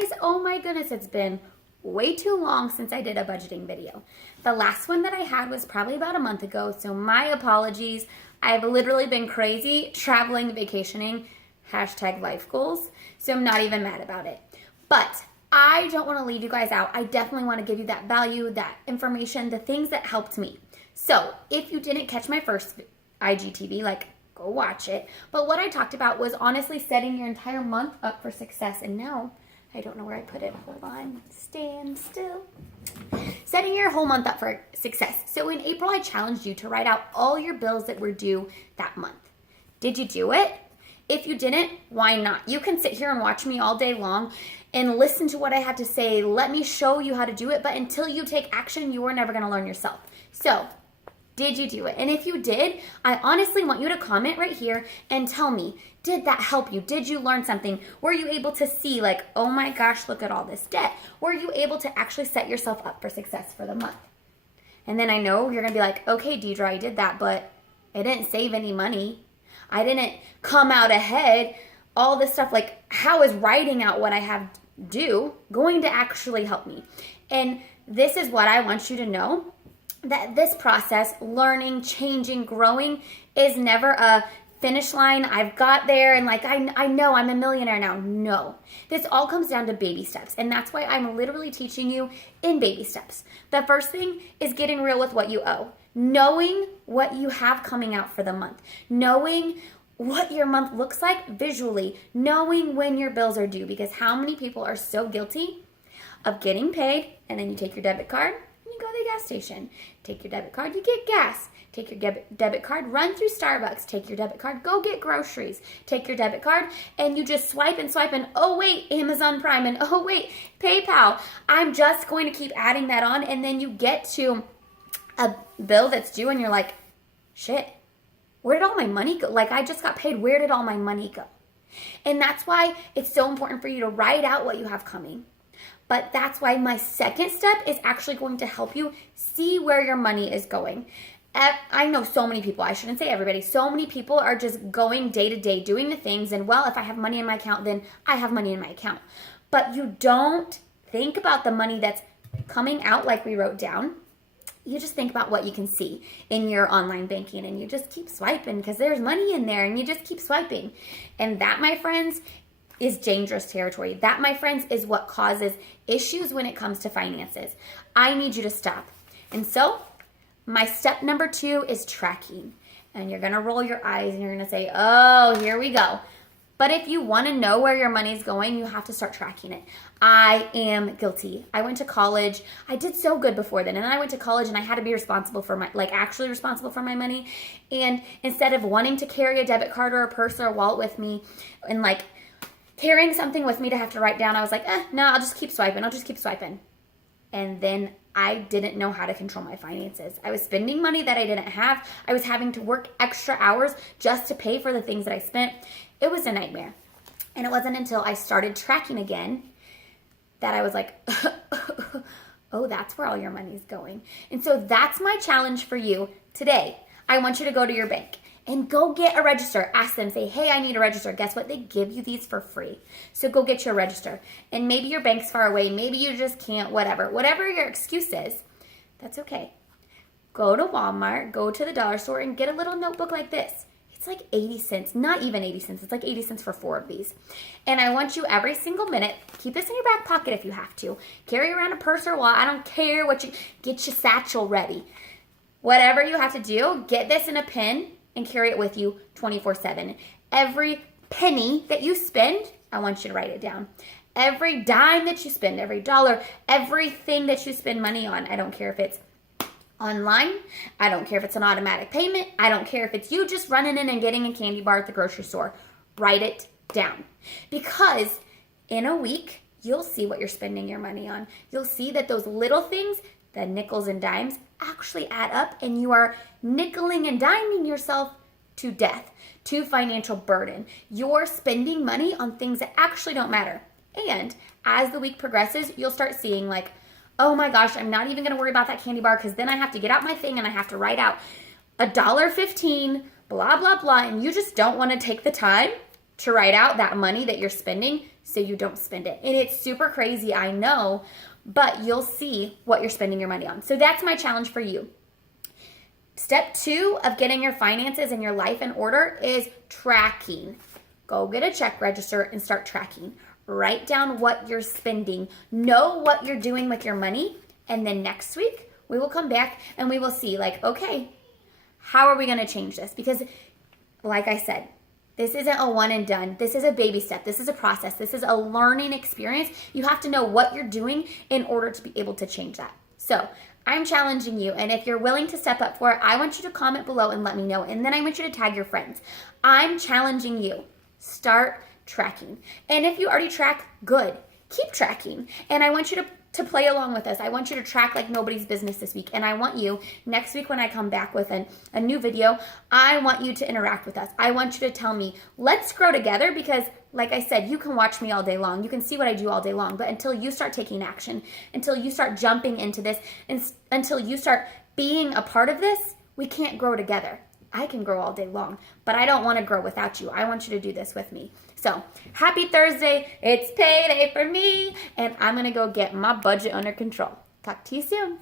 guys. Oh my goodness, it's been way too long since I did a budgeting video. The last one that I had was probably about a month ago, so my apologies. I've literally been crazy traveling, vacationing, hashtag life goals, so I'm not even mad about it. But I don't want to leave you guys out. I definitely want to give you that value, that information, the things that helped me. So if you didn't catch my first IGTV, go watch it. But what I talked about was honestly setting your entire month up for success. And now I don't know where I put it. Hold on. Stand still. Setting your whole month up for success. So in April, I challenged you to write out all your bills that were due that month. Did you do it? If you didn't, why not? You can sit here and watch me all day long and listen to what I have to say. Let me show you how to do it. But until you take action, you are never going to learn yourself. So did you do it? And if you did, I honestly want you to comment right here and tell me, did that help you? Did you learn something? Were you able to see oh my gosh, look at all this debt? Were you able to actually set yourself up for success for the month? And then I know you're going to be like, okay, Deidre, I did that, but I didn't save any money. I didn't come out ahead. All this stuff, how is writing out what I have due going to actually help me? And this is what I want you to know. That this process, learning, changing, growing, is never a finish line. I've got there and I know I'm a millionaire now. No, this all comes down to baby steps. And that's why I'm literally teaching you in baby steps. The first thing is getting real with what you owe. Knowing what you have coming out for the month. Knowing what your month looks like visually. Knowing when your bills are due. Because how many people are so guilty of getting paid and then you take your debit card, go to the gas station. Take your debit card, you get gas. Take your debit card, run through Starbucks. Take your debit card, go get groceries. Take your debit card, and you just swipe and oh wait, Amazon Prime, and oh wait, PayPal. I'm just going to keep adding that on, and then you get to a bill that's due, and you're like, shit, where did all my money go? I just got paid, where did all my money go? And that's why it's so important for you to write out what you have coming. But that's why my second step is actually going to help you see where your money is going. I know so many people, I shouldn't say everybody, so many people are just going day to day doing the things and if I have money in my account, then I have money in my account. But you don't think about the money that's coming out like we wrote down. You just think about what you can see in your online banking and you just keep swiping because there's money in there and you just keep swiping. And that, my friends, is dangerous territory. That, my friends, is what causes issues when it comes to finances. I need you to stop. And so, my step number 2 is tracking. And you're going to roll your eyes and you're going to say, oh, here we go. But if you want to know where your money's going, you have to start tracking it. I am guilty. I went to college. I did so good before then. And then I went to college and I had to be responsible for my, actually responsible for my money. And instead of wanting to carry a debit card or a purse or a wallet with me and carrying something with me to have to write down, I was like, no, I'll just keep swiping. And then I didn't know how to control my finances. I was spending money that I didn't have. I was having to work extra hours just to pay for the things that I spent. It was a nightmare. And it wasn't until I started tracking again that I was like, oh, that's where all your money's going. And so that's my challenge for you today. I want you to go to your bank. And go get a register. Ask them, say, hey, I need a register. Guess what? They give you these for free. So go get your register. And maybe your bank's far away. Maybe you just can't, whatever. Whatever your excuse is, that's okay. Go to Walmart, go to the dollar store, and get a little notebook like this. It's 80 cents. Not even 80 cents. It's 80 cents for 4 of these. And I want you every single minute, keep this in your back pocket if you have to. Carry around a purse or wallet. I don't care what you, get your satchel ready. Whatever you have to do, get this in a pen and carry it with you 24/7. Every penny that you spend, I want you to write it down. Every dime that you spend, every dollar, everything that you spend money on, I don't care if it's online, I don't care if it's an automatic payment, I don't care if it's you just running in and getting a candy bar at the grocery store. Write it down. Because in a week, you'll see what you're spending your money on. You'll see that those little things, the nickels and dimes, actually add up and you are nickeling and diming yourself to death, to financial burden. You're spending money on things that actually don't matter. And as the week progresses, you'll start seeing oh my gosh, I'm not even going to worry about that candy bar because then I have to get out my thing and I have to write out $1.15, blah, blah, blah. And you just don't want to take the time to write out that money that you're spending so you don't spend it. And it's super crazy, I know, but you'll see what you're spending your money on. So that's my challenge for you. Step 2 of getting your finances and your life in order is tracking. Go get a check register and start tracking. Write down what you're spending. Know what you're doing with your money. And then next week, we will come back and we will see, like, okay, how are we going to change this? Because, like I said, this isn't a one and done. This is a baby step. This is a process. This is a learning experience. You have to know what you're doing in order to be able to change that. So I'm challenging you, and if you're willing to step up for it, I want you to comment below and let me know, and then I want you to tag your friends. I'm challenging you. Start tracking. And if you already track, good. Keep tracking. And I want you to play along with us. I want you to track like nobody's business this week. And I want you, next week when I come back with a new video, I want you to interact with us. I want you to tell me, let's grow together, because like I said, you can watch me all day long. You can see what I do all day long. But until you start taking action, until you start jumping into this, and until you start being a part of this, we can't grow together. I can grow all day long, but I don't want to grow without you. I want you to do this with me. So happy Thursday. It's payday for me, and I'm going to go get my budget under control. Talk to you soon.